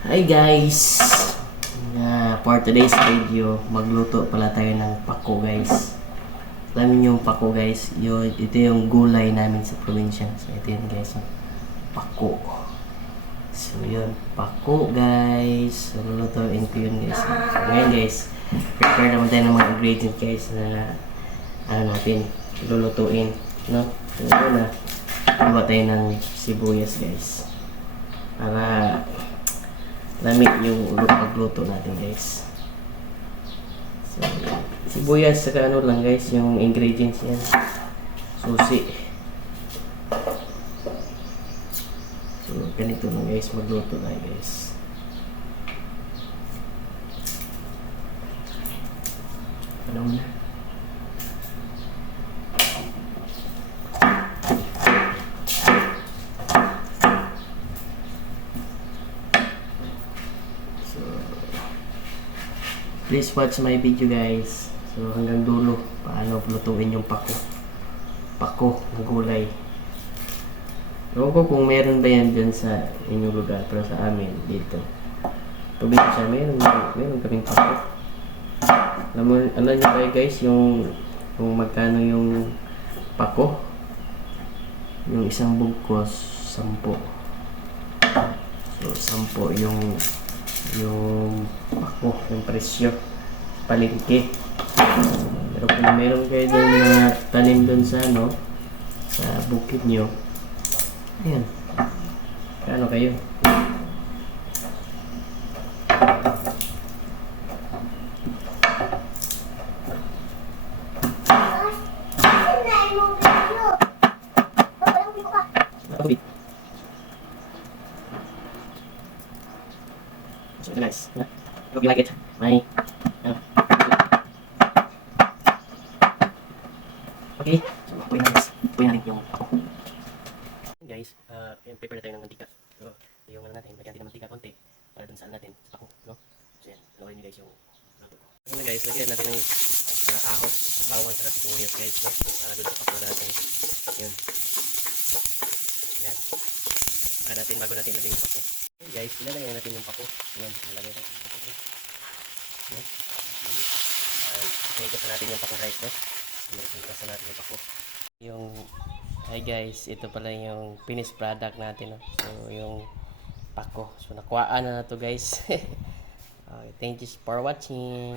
Hi guys! For today's video, magluto pala tayo ng pako guys. Alam niyo yung pako guys, ito yung gulay namin sa probinsya. So ito yun guys, pako. So yun, pako guys. So lulutuin ko yun guys. So ngayon guys, prepare naman tayo ng mga ingredients guys na natin lulutuin. No? So yun iba tayo ng sibuyas guys. Para lamig yung pagluto natin guys. So, sibuyas saka lang guys, yung ingredients yan. Susi. So, ganito lang guys, magluto tayo guys. Ano na? Please watch my video guys. So hanggang dulo paano lutuin yung pako ng gulay. Ewan ko kung meron ba yan dyan sa inyong lugar, pero sa amin dito probinsya meron kaming pako. Alam niyo kayo guys yung kung magkano yung pako? Yung isang bugkos 10. So 10 yung pako, yung presyo palengke. Pero kung meron kayo dun na tanim dun sa sa bukid nyo, ayan, kano kayo? So guys, hope you like it. Bye. Okay, so puyin natin yung pako. Guys, yung prepare na tayo ng mantika. So, yung natin, lagyan natin ng mantika konti para dun saan natin sa pako, no? So yan, lagyan nyo guys yung luto. Ngayon guys, lagyan natin ng ahos, bawang, saka sibuyas guys, no? Para dun sa pako natin. Yun. Yan. Para natin, bago natin lagyan yung pako. Okay guys, ilalagay natin yung pako. Yan, ilalagay natin yung pako. No? Ikot na natin yung pako guys, no? Ikot na natin yung pako. Hi guys, ito pala yung finished product natin, no? So yung pako, so nakuhaan na to guys. Okay, thank you for watching.